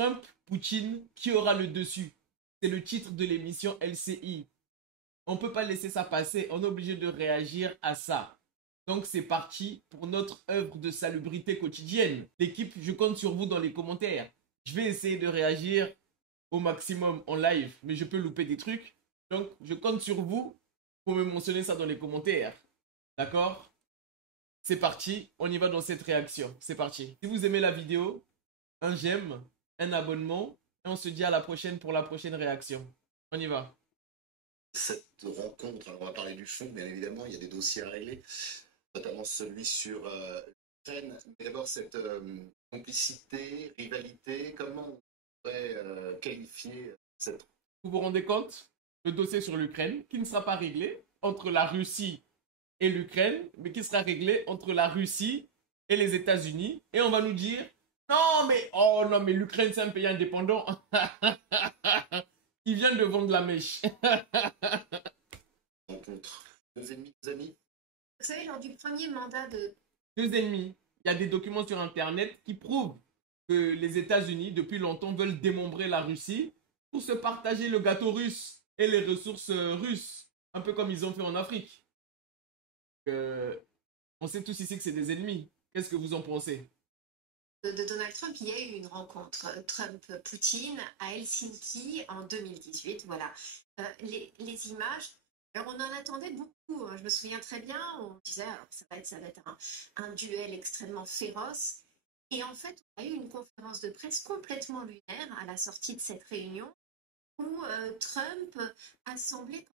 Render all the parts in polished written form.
Trump, Poutine, qui aura le dessus? C'est le titre de l'émission LCI. On ne peut pas laisser ça passer. On est obligé de réagir à ça. Donc c'est parti pour notre œuvre de salubrité quotidienne. L'équipe, je compte sur vous dans les commentaires. Je vais essayer de réagir au maximum en live, mais je peux louper des trucs. Donc je compte sur vous pour me mentionner ça dans les commentaires. D'accord? C'est parti, on y va dans cette réaction. C'est parti. Si vous aimez la vidéo, un j'aime, un abonnement, et on se dit à la prochaine pour la prochaine réaction. On y va. Cette rencontre, alors on va parler du fond, bien évidemment, il y a des dossiers à régler, notamment celui sur l'Ukraine. Mais d'abord, cette complicité, rivalité, comment on pourrait qualifier cette... Vous vous rendez compte? Le dossier sur l'Ukraine, qui ne sera pas réglé entre la Russie et l'Ukraine, mais qui sera réglé entre la Russie et les États-Unis. Et on va nous dire, non mais, oh non mais l'Ukraine c'est un pays indépendant. Il vient de vendre la mèche. rencontre? Deux ennemis, deux amis? Vous savez, lors du premier mandat de... Deux ennemis. Il y a des documents sur Internet qui prouvent que les États-Unis, depuis longtemps, veulent démembrer la Russie pour se partager le gâteau russe et les ressources russes. Un peu comme ils ont fait en Afrique. On sait tous ici que c'est des ennemis. Qu'est-ce que vous en pensez? de Donald Trump, il y a eu une rencontre Trump-Poutine à Helsinki en 2018. Voilà. Les images, alors on en attendait beaucoup. Je me souviens très bien, on disait alors, ça va être un duel extrêmement féroce. Et en fait, on a eu une conférence de presse complètement lunaire à la sortie de cette réunion où Trump a semblé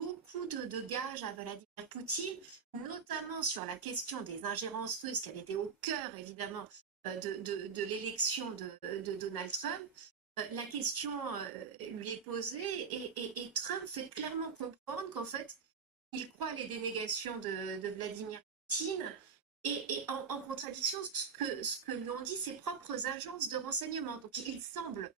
beaucoup de gages à Vladimir Poutine, notamment sur la question des ingérences russes qui avait été au cœur, évidemment, de l'élection de Donald Trump. La question lui est posée et Trump fait clairement comprendre qu'en fait, il croit les dénégations de Vladimir Poutine et en contradiction ce que lui ont dit ses propres agences de renseignement. Donc il semble...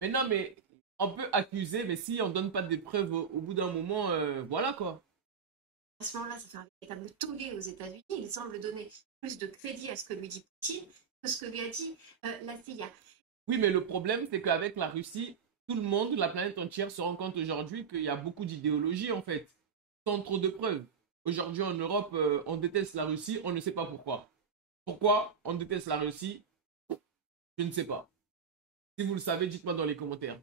Mais non, mais on peut accuser, mais si on donne pas des preuves au bout d'un moment, voilà quoi. À ce moment-là, ça fait un véritable tollé aux États-Unis. Il semble donner plus de crédit à ce que lui dit Poutine que ce que lui a dit la CIA. Oui, mais le problème, c'est qu'avec la Russie, tout le monde, la planète entière se rend compte aujourd'hui qu'il y a beaucoup d'idéologie en fait, sans trop de preuves. Aujourd'hui en Europe, on déteste la Russie, on ne sait pas pourquoi. Pourquoi on déteste la Russie? Je ne sais pas. Si vous le savez, dites-moi dans les commentaires.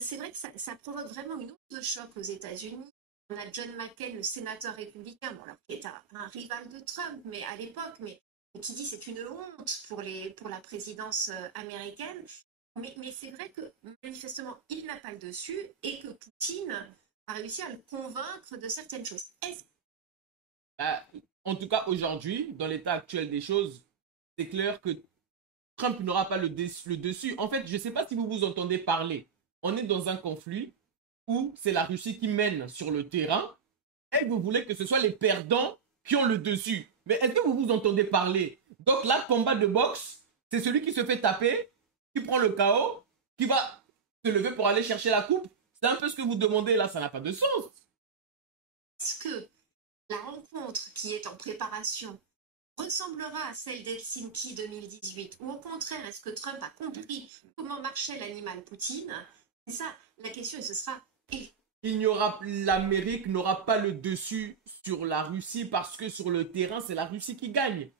C'est vrai que ça provoque vraiment une onde de choc aux États-Unis. On a John McCain, le sénateur républicain, bon, alors, qui est un rival de Trump, mais à l'époque, mais qui dit c'est une honte pour la présidence américaine. Mais c'est vrai que manifestement, il n'a pas le dessus et que Poutine a réussi à le convaincre de certaines choses. En tout cas, aujourd'hui, dans l'état actuel des choses, c'est clair que Trump n'aura pas le dessus. En fait, je ne sais pas si vous vous entendez parler. On est dans un conflit où c'est la Russie qui mène sur le terrain et vous voulez que ce soit les perdants qui ont le dessus. Mais est-ce que vous vous entendez parler? Donc là, combat de boxe, c'est celui qui se fait taper, qui prend le KO, qui va se lever pour aller chercher la coupe. C'est un peu ce que vous demandez là, ça n'a pas de sens. Est-ce que la rencontre qui est en préparation ressemblera à celle d'Helsinki 2018 ou au contraire, est-ce que Trump a compris comment marchait l'animal Poutine? C'est ça la question et ce sera... L'Amérique n'aura pas le dessus sur la Russie parce que sur le terrain, c'est la Russie qui gagne.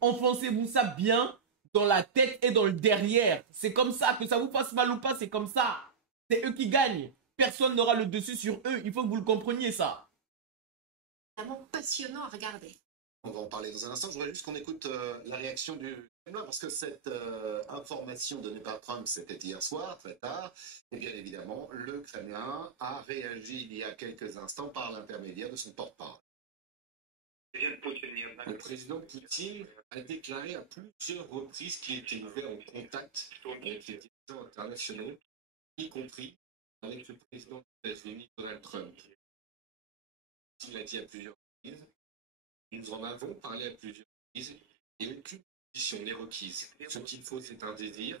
Enfoncez-vous ça bien dans la tête et dans le derrière. C'est comme ça, que ça vous fasse mal ou pas, c'est comme ça. C'est eux qui gagnent. Personne n'aura le dessus sur eux. Il faut que vous le compreniez, ça. C'est vraiment passionnant à regarder. On va en parler dans un instant. Je voudrais juste qu'on écoute la réaction du Kremlin, parce que cette information donnée par Trump, c'était hier soir, très tard. Et bien évidemment, le Kremlin a réagi il y a quelques instants par l'intermédiaire de son porte-parole. Le président Poutine a déclaré à plusieurs reprises qu'il était ouvert au contact avec les dirigeants internationaux, y compris avec le président des États-Unis, Donald Trump. Il l'a dit à plusieurs reprises. Nous en avons parlé à plusieurs reprises et aucune condition n'est requise. Ce qu'il faut, c'est un désir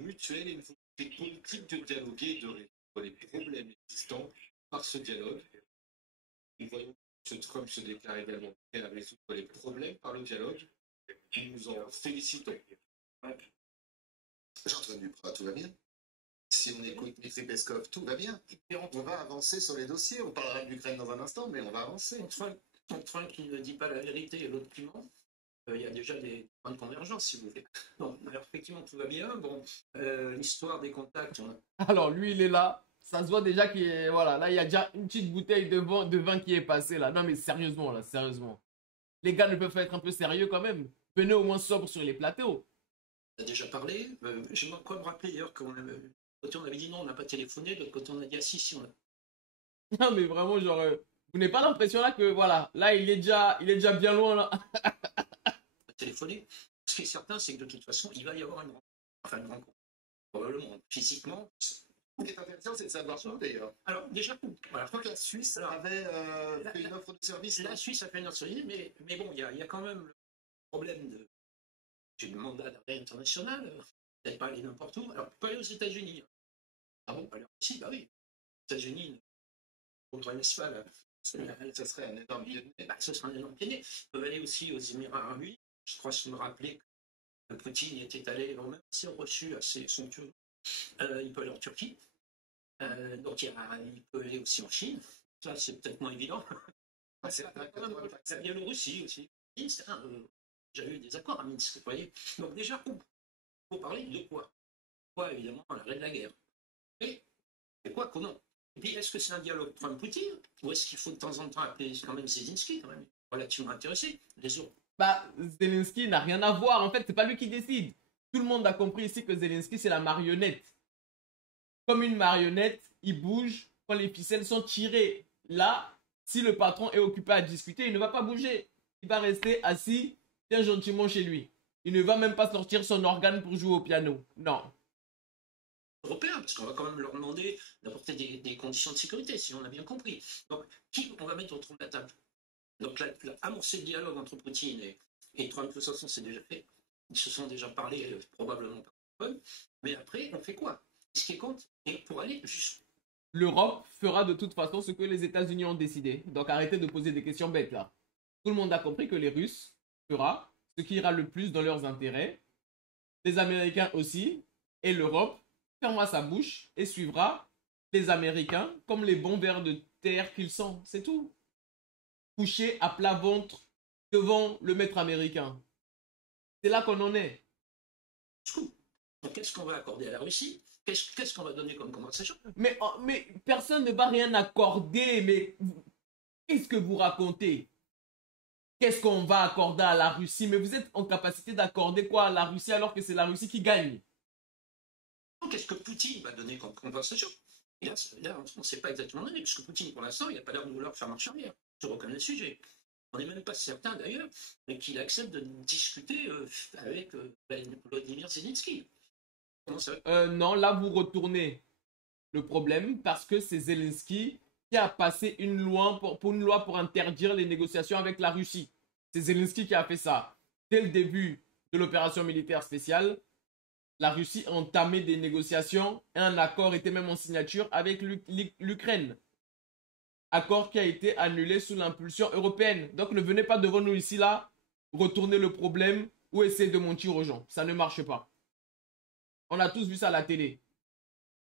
mutuel et une volonté politique de dialoguer et de résoudre les problèmes existants par ce dialogue. Nous voyons que Trump se déclare également prêt à résoudre les problèmes par le dialogue. Nous nous en félicitons. tout va bien. Si on écoute Dmitry Peskov, tout va bien. On va avancer sur les dossiers. On parlera de l'Ukraine dans un instant, mais on va avancer. Entre un qui ne dit pas la vérité et l'autre qui ment, il y a déjà des points de convergence, si vous voulez. Bon, alors effectivement, tout va bien. Bon, l'histoire des contacts, Alors, lui, il est là. Ça se voit déjà qu'il est... Voilà, là, il y a déjà une petite bouteille de vin qui est passée, là. Non, mais sérieusement, là, sérieusement. Les gars ne peuvent pas être un peu sérieux, quand même. Venez au moins sobre sur les plateaux. on a déjà parlé. J'aimerais quoi me rappeler, d'ailleurs, quand côté on avait dit non, on n'a pas téléphoné, de l'autre côté on a dit ah si, on a Non, mais vraiment, genre... vous n'avez pas l'impression, là, que, voilà, là, il est déjà bien loin, là. téléphoné. Ce qui est certain, c'est que de toute façon, il va y avoir une rencontre. Enfin, une rencontre. Probablement, physiquement. Ce qui est intéressant, c'est de savoir tout, d'ailleurs. Alors, déjà, voilà. Je crois que la Suisse avait fait une offre de service. La Suisse a fait une offre de service, mais bon, il y a quand même le problème du mandat d'arrêt international. Peut-être pas aller n'importe où. Alors, pas aller aux États-Unis. Ah bon, pas aller en Russie, bah oui. Les États-Unis, contre n'est-ce pas, Ça serait un énorme pied de nez. ce serait un énorme pied de nez. Ils peuvent aller aussi aux Émirats Arabes Unis. Je crois que me rappeler que Poutine était allé quand même assez reçu, assez somptueux. Il peut aller en Turquie. Donc il peut aller aussi en Chine. Ça, c'est peut-être moins évident. La Biélorussie aussi. Minsk, j'avais eu des accords à Minsk, vous voyez. Donc déjà, il faut parler de quoi? Quoi, évidemment, l'arrêt de la guerre. Et quoi, comment? Et puis, est-ce que c'est un dialogue Trump-Poutine? Ou est-ce qu'il faut de temps en temps appeler quand même Zelensky, quand même, relativement intéressé? Les autres. Bah, Zelensky n'a rien à voir. En fait, c'est pas lui qui décide. Tout le monde a compris ici que Zelensky, c'est la marionnette. Comme une marionnette, il bouge quand les ficelles sont tirées. Là, si le patron est occupé à discuter, il ne va pas bouger. Il va rester assis bien gentiment chez lui. Il ne va même pas sortir son organe pour jouer au piano. Non. Européens, parce qu'on va quand même leur demander d'apporter des conditions de sécurité, si on a bien compris. Donc, qui on va mettre autour de la table? Donc, amorcer le dialogue entre Poutine et Trump, de toute façon, c'est déjà fait. Ils se sont déjà parlé, probablement pas. Mais après, on fait quoi? Ce qui compte, et pour aller jusqu'où? L'Europe fera de toute façon ce que les États-Unis ont décidé. Donc arrêtez de poser des questions bêtes là. Tout le monde a compris que les Russes fera ce qui ira le plus dans leurs intérêts. Les Américains aussi. Et l'Europe fermera sa bouche et suivra les Américains comme les bons vers de terre qu'ils sont. C'est tout. Couché à plat ventre devant le maître américain. C'est là qu'on en est. Donc, qu'est-ce qu'on va accorder à la Russie? Qu'est-ce qu'on va donner comme compensation? Mais personne ne va rien accorder. Mais qu'est-ce que vous racontez? Qu'est-ce qu'on va accorder à la Russie? Mais vous êtes en capacité d'accorder quoi à la Russie alors que c'est la Russie qui gagne? Qu'est-ce que Poutine va donner comme compensation? Et là, on ne sait pas exactement donner, puisque Poutine, pour l'instant, il n'a pas l'air de vouloir faire marche arrière. Je reconnais le sujet. On n'est même pas certain, d'ailleurs, qu'il accepte de discuter avec Vladimir Zelensky. Non, là, vous retournez le problème parce que c'est Zelensky qui a passé une loi pour interdire les négociations avec la Russie. C'est Zelensky qui a fait ça. Dès le début de l'opération militaire spéciale, la Russie a entamé des négociations et un accord était même en signature avec l'Ukraine. Accord qui a été annulé sous l'impulsion européenne. Donc ne venez pas devant nous ici là, retourner le problème ou essayer de mentir aux gens. Ça ne marche pas. On a tous vu ça à la télé.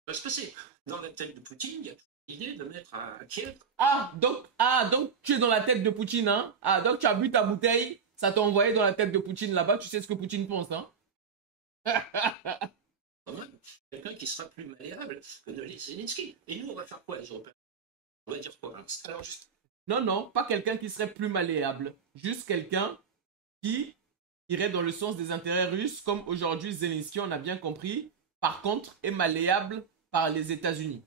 Parce que c'est dans la tête de Poutine, il y a l'idée de mettre à Kiev. Donc tu es dans la tête de Poutine, hein? Ah, donc tu as bu ta bouteille, ça t'a envoyé dans la tête de Poutine là-bas, tu sais ce que Poutine pense, hein? Quelqu'un qui sera plus malléable que de Zelensky. Et nous, on va faire quoi, les Européens? On va dire quoi? Alors, juste. Non, pas quelqu'un qui serait plus malléable. Juste quelqu'un qui irait dans le sens des intérêts russes, comme aujourd'hui Zelensky, on a bien compris, par contre, est malléable par les États-Unis.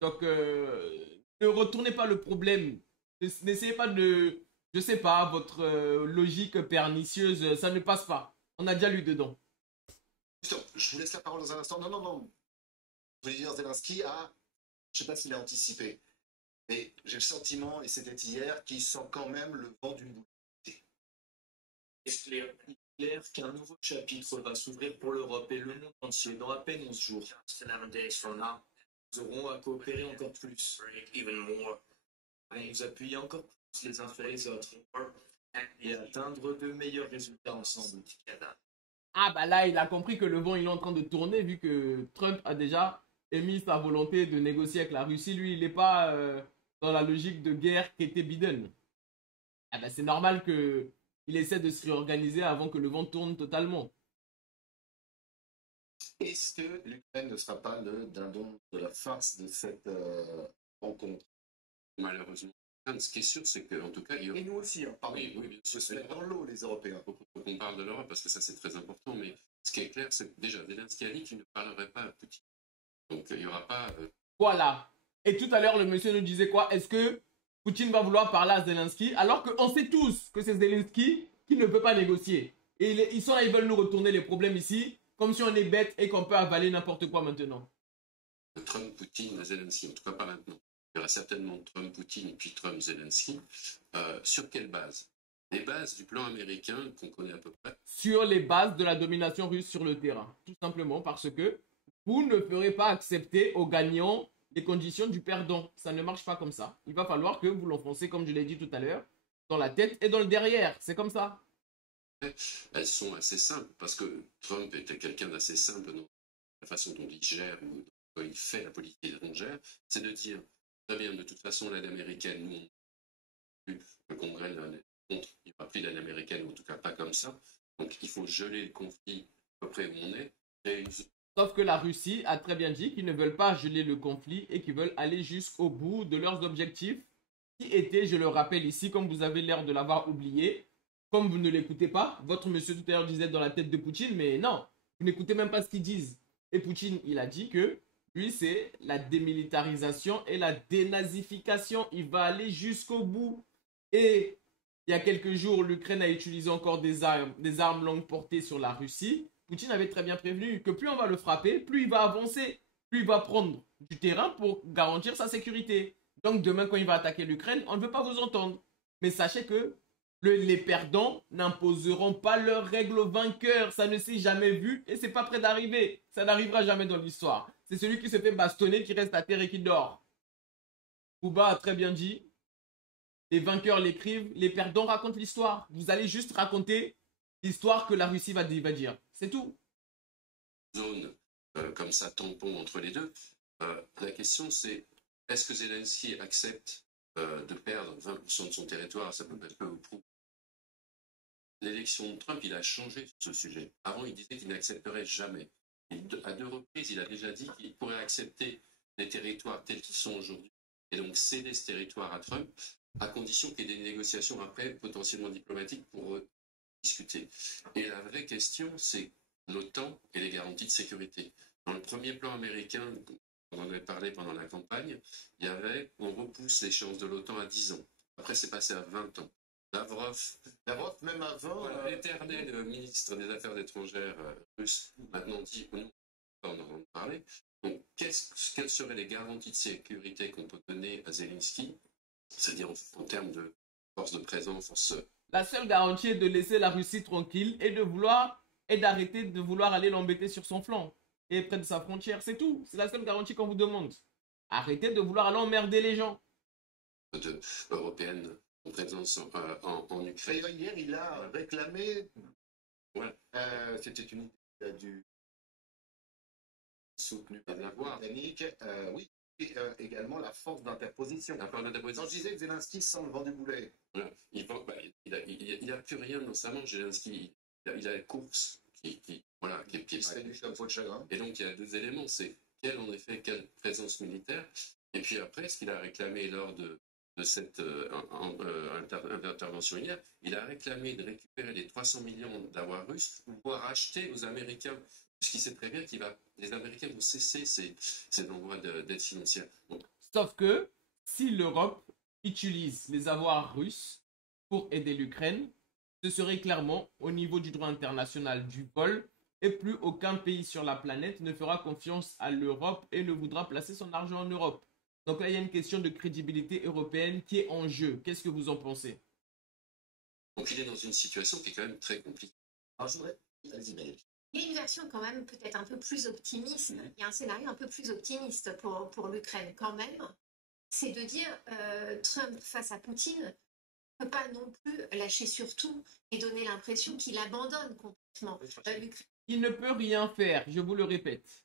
Donc, ne retournez pas le problème. N'essayez pas de, je sais pas, votre logique pernicieuse, ça ne passe pas. On a déjà lu dedans. Je vous laisse la parole dans un instant. Non. Je voulais dire Zelensky a, je sais pas s'il a anticipé, mais j'ai le sentiment, et c'était hier, qu'il sent quand même le vent d'une bouteille. Il est clair qu'un nouveau chapitre va s'ouvrir pour l'Europe et le monde entier dans à peine 11 jours. Nous aurons à coopérer encore plus, à nous appuyer encore plus les uns sur les autres et atteindre de meilleurs résultats ensemble. Ah bah là, il a compris que le vent il est en train de tourner vu que Trump a déjà émis sa volonté de négocier avec la Russie. Lui, il n'est pas dans la logique de guerre qu'était Biden. Ah bah c'est normal que il essaie de se réorganiser avant que le vent tourne totalement. Est-ce que l'Ukraine ne sera pas le dindon de la farce de cette rencontre? Malheureusement. Ce qui est sûr, c'est qu'en tout cas, il y aura... Et nous aussi, hein, pardon. Oui, oui, bien sûr. Se mettre dans l'eau, les Européens. Faut qu'on parle de l'Europe parce que ça, c'est très important. Mais ce qui est clair, c'est que déjà, Zelensky a dit qu'il ne parlerait pas à Poutine. Donc, il n'y aura pas... Voilà. Et tout à l'heure, le monsieur nous disait quoi? Est-ce que Poutine va vouloir parler à Zelensky alors qu'on sait tous que c'est Zelensky qui ne peut pas négocier. Et ils sont là, ils veulent nous retourner les problèmes ici, comme si on est bête et qu'on peut avaler n'importe quoi maintenant. Trump, Poutine, Zelensky, en tout cas pas maintenant. Il y aura certainement Trump, Poutine, puis Trump, Zelensky. Sur quelle base? Les bases du plan américain qu'on connaît à peu près. Sur les bases de la domination russe sur le terrain. Tout simplement parce que vous ne ferez pas accepter aux gagnants les conditions du perdant. Ça ne marche pas comme ça. Il va falloir que vous l'enfoncez, comme je l'ai dit tout à l'heure, dans la tête et dans le derrière. C'est comme ça. Elles sont assez simples parce que Trump était quelqu'un d'assez simple dans la façon dont il gère ou dont il fait la politique étrangère. C'est de dire, très bien, de toute façon, l'aide américaine, nous, le Congrès contre, il n'y aura plus d'aide américaine, ou en tout cas pas comme ça. Donc il faut geler le conflit à peu près où on est. Sauf que la Russie a très bien dit qu'ils ne veulent pas geler le conflit et qu'ils veulent aller jusqu'au bout de leurs objectifs, qui étaient, je le rappelle ici, comme vous avez l'air de l'avoir oublié, comme vous ne l'écoutez pas, votre monsieur tout à l'heure disait dans la tête de Poutine, mais non, vous n'écoutez même pas ce qu'ils disent. Et Poutine, il a dit que lui, c'est la démilitarisation et la dénazification. Il va aller jusqu'au bout. Et il y a quelques jours, l'Ukraine a utilisé encore des armes longue portée sur la Russie. Poutine avait très bien prévenu que plus on va le frapper, plus il va avancer, plus il va prendre du terrain pour garantir sa sécurité. Donc demain, quand il va attaquer l'Ukraine, on ne veut pas vous entendre. Mais sachez que les perdants n'imposeront pas leurs règles aux vainqueurs. Ça ne s'est jamais vu et c'est pas près d'arriver. Ça n'arrivera jamais dans l'histoire. C'est celui qui se fait bastonner qui reste à terre et qui dort. Bouba a très bien dit. Les vainqueurs l'écrivent, les perdants racontent l'histoire. Vous allez juste raconter l'histoire que la Russie va dire. C'est tout. Zone comme ça, tampon entre les deux. La question, c'est est-ce que Zelensky accepte de perdre 20% de son territoire? Ça peut être peu ou prou. L'élection de Trump, il a changé sur ce sujet. Avant, il disait qu'il n'accepterait jamais. Et à 2 reprises, il a déjà dit qu'il pourrait accepter les territoires tels qu'ils sont aujourd'hui et donc céder ce territoire à Trump, à condition qu'il y ait des négociations après, potentiellement diplomatiques, pour discuter. Et la vraie question, c'est l'OTAN et les garanties de sécurité. Dans le premier plan américain, on en avait parlé pendant la campagne, il y avait, on repousse l'échéance de l'OTAN à 10 ans. Après, c'est passé à 20 ans. Lavrov, même avant. Voilà, l'éternel ministre des Affaires étrangères russe, maintenant dit, nous, on en a parlé. Donc, quelles seraient les garanties de sécurité qu'on peut donner à Zelensky, c'est-à-dire en termes de force de présence, force. La seule garantie est de laisser la Russie tranquille et d'arrêter de vouloir aller l'embêter sur son flanc et près de sa frontière. C'est tout. C'est la seule garantie qu'on vous demande. Arrêtez de vouloir aller emmerder les gens. Européenne en présence en Ukraine. D'ailleurs, hier, il a réclamé. Ouais. C'était une idée du soutenu par la les Britanniques. Oui. Et également la force d'interposition. La force d'interposition. Quand je disais que Zelensky sent le vent du boulet. Voilà. Il a plus rien dans sa main, Zelensky. Il a la course qui serait du chapeau de chagrin. Et donc il y a 2 éléments, c'est quelle présence militaire, et puis après ce qu'il a réclamé lors de cette intervention hier, il a réclamé de récupérer les 300 millions d'avoirs russes pour pouvoir acheter aux Américains, puisqu'il sait très bien les Américains vont cesser ces envois d'aide financière. Donc, sauf que si l'Europe utilise les avoirs russes pour aider l'Ukraine, ce serait clairement au niveau du droit international du vol et plus aucun pays sur la planète ne fera confiance à l'Europe et ne voudra placer son argent en Europe. Donc là, il y a une question de crédibilité européenne qui est en jeu. Qu'est-ce que vous en pensez? Donc il est dans une situation qui est quand même très compliquée. Alors je voudrais. Vas-y, Maëlle. Il y a une version quand même peut-être un peu plus optimiste. Il y a un scénario un peu plus optimiste pour l'Ukraine quand même. C'est de dire Trump face à Poutine, ne peut pas non plus lâcher sur tout et donner l'impression qu'il abandonne complètement l'Ukraine. Il ne peut rien faire, je vous le répète.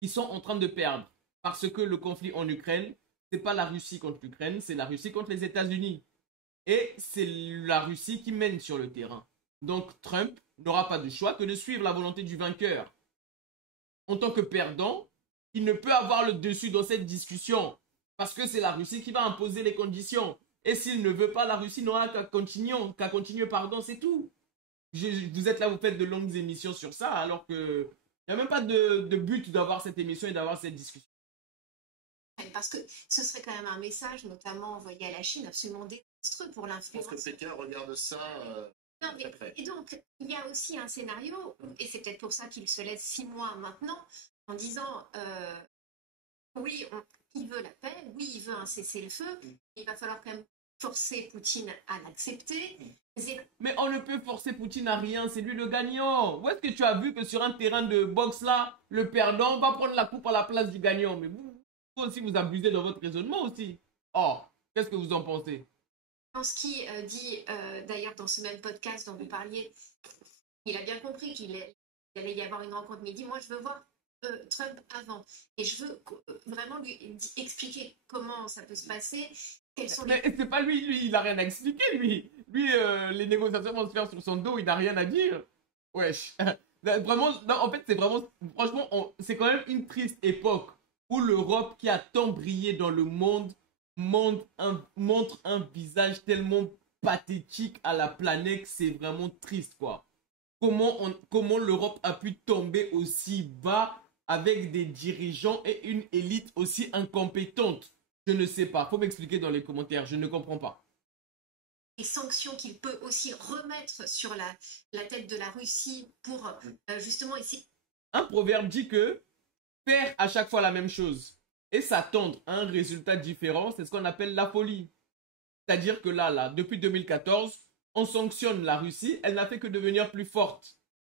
Ils sont en train de perdre parce que le conflit en Ukraine, c'est pas la Russie contre l'Ukraine, c'est la Russie contre les États-Unis. Et c'est la Russie qui mène sur le terrain. Donc Trump n'aura pas de choix que de suivre la volonté du vainqueur. En tant que perdant, il ne peut avoir le dessus dans cette discussion parce que c'est la Russie qui va imposer les conditions. Et s'il ne veut pas, la Russie n'aura qu'à continuer, c'est tout. Vous êtes là, vous faites de longues émissions sur ça, alors que il n'y a même pas de but d'avoir cette émission et d'avoir cette discussion. Parce que ce serait quand même un message, notamment envoyé à la Chine, absolument désastreux pour Je l'influence. pense que Pékin regarde ça Non, mais, très près. et donc, il y a aussi un scénario, et c'est peut-être pour ça qu'il se laisse 6 mois maintenant, en disant oui, il veut la paix, oui, il veut un cessez-le-feu, il va falloir quand même forcer Poutine à l'accepter. Mais on ne peut forcer Poutine à rien, c'est lui le gagnant. Où est-ce que tu as vu que sur un terrain de boxe là, le perdant va prendre la coupe à la place du gagnant? Mais vous aussi, vous abusez dans votre raisonnement aussi. Oh, qu'est-ce que vous en pensez? Zelensky dit, d'ailleurs, dans ce même podcast dont vous parliez, il a bien compris qu'il allait y avoir une rencontre, mais il dit, moi, je veux voir Trump avant. Et je veux vraiment lui expliquer comment ça peut se passer. Quels sont Mais c'est pas lui, il a rien à expliquer, lui. Lui, les négociations vont se faire sur son dos, il n'a rien à dire. Wesh. Vraiment, non, en fait, c'est vraiment, franchement, c'est quand même une triste époque où l'Europe, qui a tant brillé dans le monde, montre un visage tellement pathétique à la planète, c'est vraiment triste, quoi. Comment l'Europe a pu tomber aussi bas avec des dirigeants et une élite aussi incompétente? Je ne sais pas. Faut m'expliquer dans les commentaires. Je ne comprends pas. les sanctions qu'il peut aussi remettre sur la tête de la Russie pour justement essayer. Un proverbe dit que faire à chaque fois la même chose et s'attendre à un résultat différent, c'est ce qu'on appelle la folie. C'est-à-dire que là, depuis 2014, on sanctionne la Russie, elle n'a fait que devenir plus forte.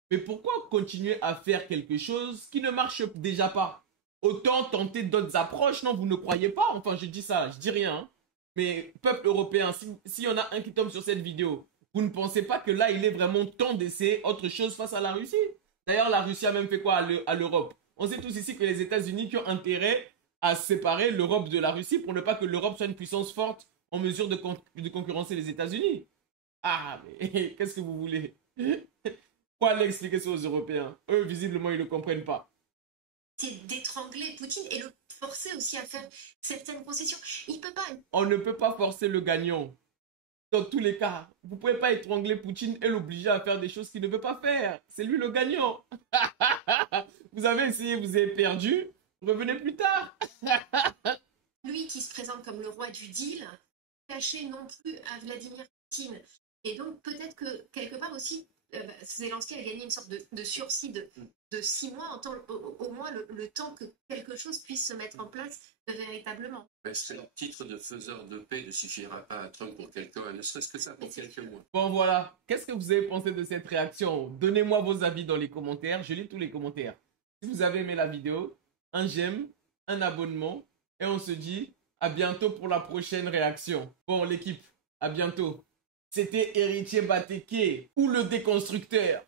Mais pourquoi continuer à faire quelque chose qui ne marche déjà pas? Autant tenter d'autres approches, non? Vous ne croyez pas? Enfin, je dis ça, je dis rien. Hein. Mais peuple européen, s'il y en a un qui tombe sur cette vidéo, vous ne pensez pas que là, il est vraiment temps d'essayer autre chose face à la Russie? D'ailleurs, la Russie a même fait quoi à l'Europe? On sait tous ici que les États-Unis qui ont intérêt à séparer l'Europe de la Russie pour ne pas que l'Europe soit une puissance forte en mesure de concurrencer les États-Unis. Ah, mais qu'est-ce que vous voulez? Faut aller expliquer ça aux Européens. Eux, visiblement, ils ne le comprennent pas. C'est d'étrangler Poutine et le forcer aussi à faire certaines concessions. Il peut pas. On ne peut pas forcer le gagnant. Dans tous les cas, vous ne pouvez pas étrangler Poutine et l'obliger à faire des choses qu'il ne veut pas faire. C'est lui le gagnant. Vous avez essayé, vous avez perdu. Revenez plus tard. Lui qui se présente comme le roi du deal, caché non plus à Vladimir Poutine. Et donc peut-être que quelque part aussi, Zelensky a gagné une sorte de sursis de 6 mois, en temps, au moins le temps que quelque chose puisse se mettre en place véritablement. Est-ce que le titre de faiseur de paix ne suffira pas à Trump pour quelqu'un, ne serait-ce que ça pour quelques mois? Bon voilà, qu'est-ce que vous avez pensé de cette réaction? Donnez-moi vos avis dans les commentaires, je lis tous les commentaires. Si vous avez aimé la vidéo, un j'aime, un abonnement, et on se dit à bientôt pour la prochaine réaction. Bon l'équipe, à bientôt. C'était Héritier Bateke ou le déconstructeur.